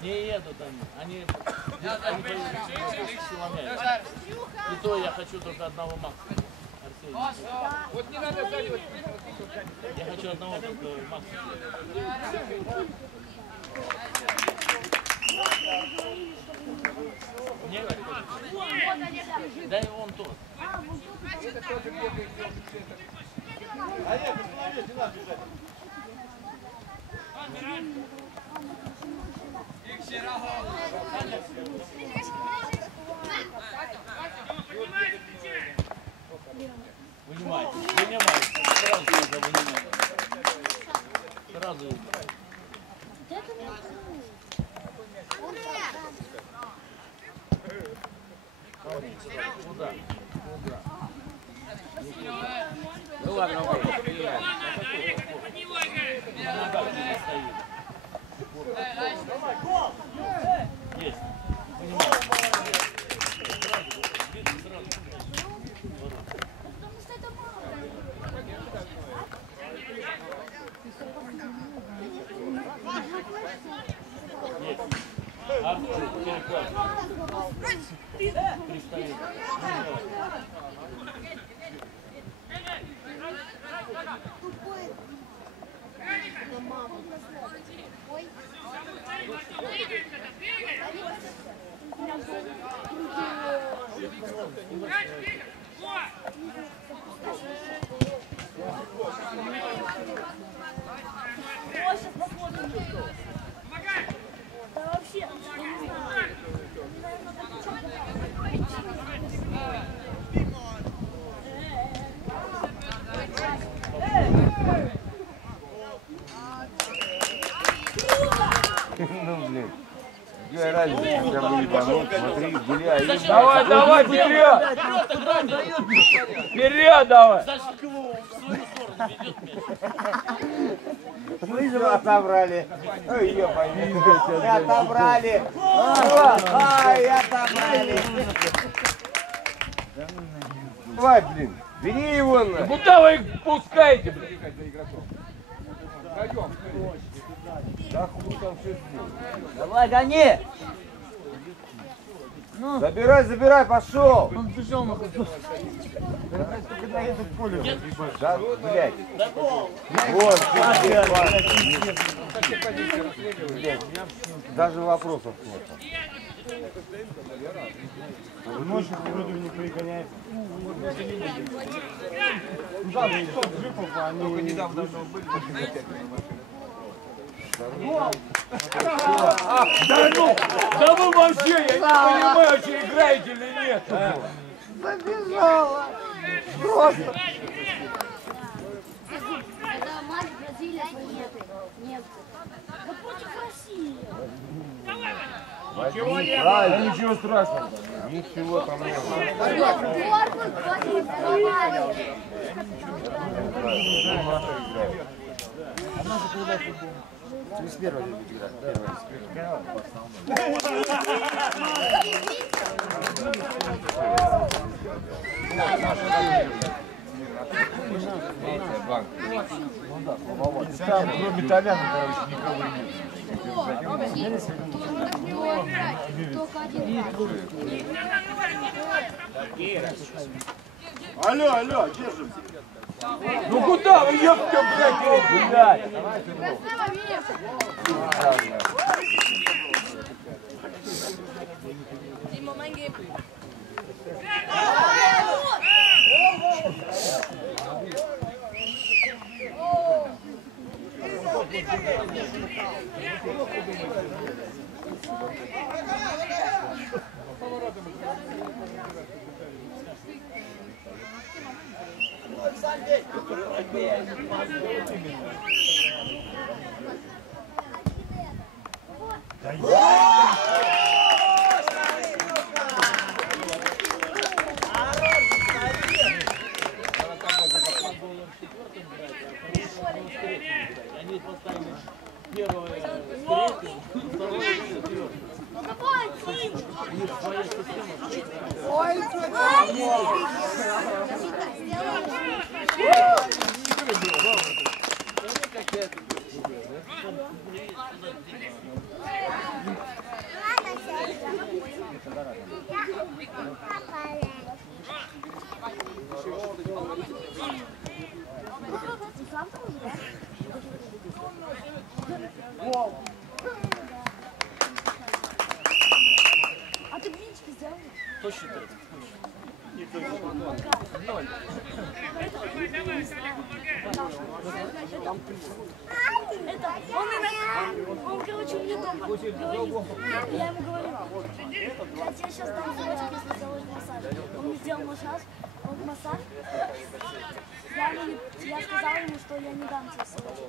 Не едут они сломляют. И то я хочу только одного Макса. Вот не надо сзади. Я хочу одного только Макса. Нет? Дай вон тот. Олег, остановись, не надо бежать. Вынимай, вынимай. Сразу надо вынимать. Сразу. Куда? Куда? Ну ладно, есть. Ну, блин. Какая разница, когда мы ебанул, смотри, гуляй. Давай, давай, вперед! Вперед давай! Значит, его в свою сторону ведет мяч. Мы же отобрали. Ой, ё-моё. Отобрали. Ай, отобрали. Давай, блин. Бери его на. Куда вы их пускаете, блин? Да хуй там все сделал. Давай, гони! Ну. Забирай, забирай, пошел. Он бежал на ходу. Да, блядь. Вот, блядь, даже вопросов нет. Ночью вроде не пригоняется. Только недавно давно были. Да ну, да вы вообще, я не понимаю, вообще играете или нет. Забежала. Просто. Это матч Бразилия нет. Да против России. Правильно, ничего страшного. Ничего там нет. Через первое будет играть. Первое. Там, кроме итальян, короче, никого нет. Алло, алло, держимся. Ну куда вы, ёпта, блядь? Они поставили первое с третьим, второе с четвертым. У них своя система. А ты блинчики сделал? Точно так. Он, короче, мне дома говорит, я ему говорю, я тебе сейчас дам звоночек, если сделаешь массаж. Он мне сделал массаж, я сказала ему, что я не дам тебе ссылочку.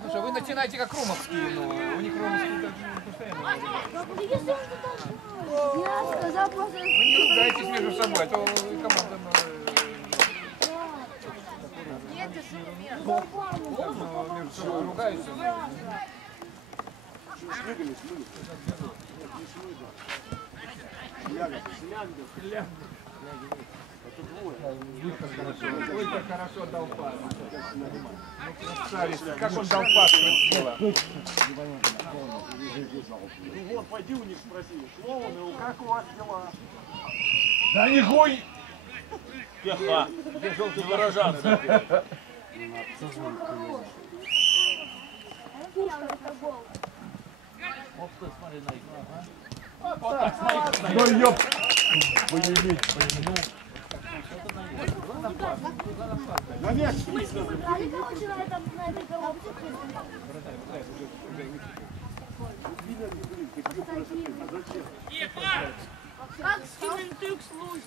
Ну что, вы начинаете как Ромовские, но у них Ромовские постоянно. Я сказал просто... Вы не ругаетесь между собой, а то команда между собой ругаются. Ой, как хорошо дал пас. Красавец, как он дал пас красиво. Ну вот, пойди у них спроси. Клоуны, как у вас дела? Да не хуй! Тихо. Не выражаться. Оп, ты смотри на игру. Ну ёп! Поиметь, На мяч. Мы с ним играли, короче, на этой коробке. Как Стивен Трюк служит?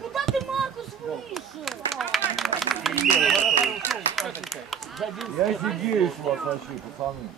Куда ты, Маркус, вышел? Я офигею с вас вообще, пацаны.